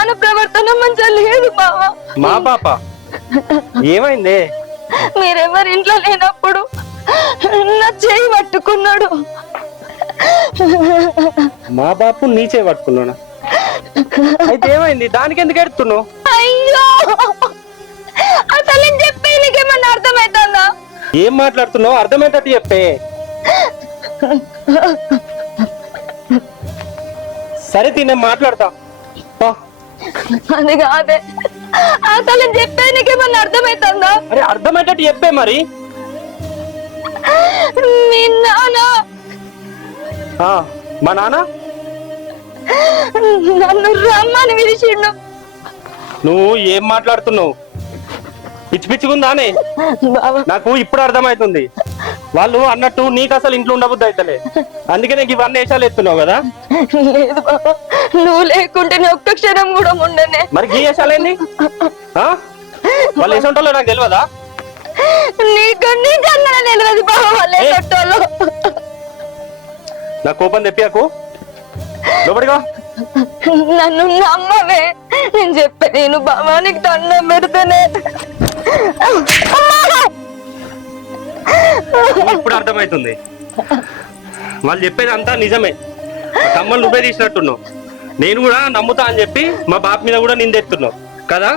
నాన్న ప్రవర్తన మంచిగా లేదు బావా. మా పాప? ఏమైంది? మీరెవరి ఇంట్లో లేనప్పుడు నా చేయి పట్టుకున్నాడు. మా బాపు నీచే పట్టుకున్నాను అయితే ఏమైంది? దానికి ఎందుకు ఎడుతున్నావు అయ్యో! అసలు నేను చెప్పే నీకేమన్నా అర్థమవుతుందా ఏం మాట్లాడుతున్నావు? అర్థమయ్యేటట్టు చెప్పే. సరే తినే మాట్లాడతా. అది. కాదే అసలు చెప్పే నీకేమన్నా అర్థమవుతుందా అరే అర్థమయ్యేటట్టు చెప్పే మరి. మీ నాన్న. ఆ, మా నాన్న? నన్ను రమ్మని పిలిచిండు. నువ్వు ఏం మాట్లాడుతున్నావు? పిచ్చి పిచ్చిగుందానే బావా. నాకు ఇప్పుడు అర్థమవుతుంది వాళ్ళు అన్నట్టు నీకు అసలు ఇంట్లో ఉండబుద్ధి అయితలే. అందుకే నీకు ఇవన్నీ వేషాలు ఎత్తున్నావు కదా? లేదు బాబా నువ్వు లేకుంటే నేను ఒక్క క్షణం కూడా ఉండనే. మరి గీ వేషాలేంది ఆ? వాళ్ళు వేసి ఉంటాలో నాకు తెలియదా నీకు నీకన్నా తెలియదు బాబా వాళ్ళే ఏ? కట్టాలో నా కోపం తెప్పియాకు. లోపడిగా నన్ను నమ్మవే. నేను చెప్పే నేను బాబా నీకు దండం పెడితేనే. ఇప్పుడు అర్థమవుతుంది వాళ్ళు చెప్పేది అంతా నిజమే తమ్మని నువ్వే తీసినట్టున్నావు. నేను కూడా నమ్ముతా అని చెప్పి మా బాప్ మీద కూడా నిందెత్తున్నావు. కదా?